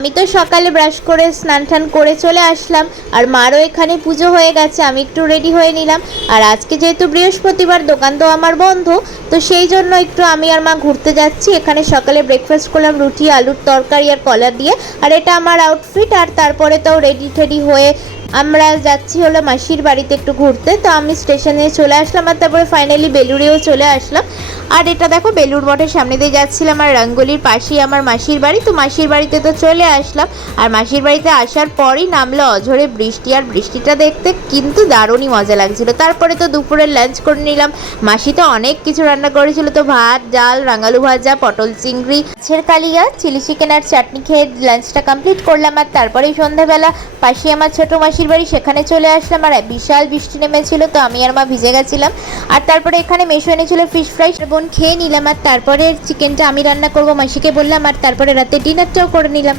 আমি তো সকালে ব্রাশ করে স্নান টান করে চলে আসলাম, আর মারও এখানে পুজো হয়ে গেছে। আমি একটু রেডি হয়ে নিলাম। আর আজকে যেহেতু বৃহস্পতিবার, দোকান তো আমার বন্ধ, তো সেই জন্য একটু আমি আর মা ঘুরতে যাচ্ছি। এখানে সকালে ব্রেকফাস্ট করলাম রুটি, আলুর তরকারি আর কলা দিয়ে। আর এটা আমার আউটফিট। আর তারপরে তো রেডি টেডি হয়ে আমরা যাচ্ছি হলো মাসির বাড়িতে একটু ঘুরতে। তো আমি স্টেশনে চলে আসলাম, আর তারপরে ফাইনালি বেলুড়েও চলে আসলাম। আর এটা দেখো বেলুড় মঠের সামনে দিয়ে যাচ্ছিলাম, আর রঙ্গোলির পাশেই আমার মাসির বাড়ি। তো মাসির বাড়িতে তো চলে আসলাম, আর মাসির বাড়িতে আসার পরই নামলো অঝরে বৃষ্টি। আর বৃষ্টিটা দেখতে কিন্তু দারুণই মজা লাগছিল। তারপরে তো দুপুরের লাঞ্চ করে নিলাম। মাসি তো অনেক কিছু রান্না করেছিল, তো ভাত, ডাল, রাঙালু ভাজা, পটল চিংড়ি, মাছের কালিয়া, চিলি চিকেন আর চাটনি খেয়ে লাঞ্চটা কমপ্লিট করলাম। আর তারপরেই সন্ধ্যাবেলা পাশে আমার ছোটো মাসির বাড়ি, সেখানে চলে আসলাম। আর বিশাল বৃষ্টি নেমেছিল, তো আমি আর মা ভিজে গেছিলাম। আর তারপরে এখানে মেশো এনেছিল ফিশ ফ্রাই, বোন খেয়ে নিলাম। আর তারপরে চিকেনটা আমি রান্না করবো মাসিকে বললাম। আর তারপরে রাতে ডিনারটাও করে নিলাম।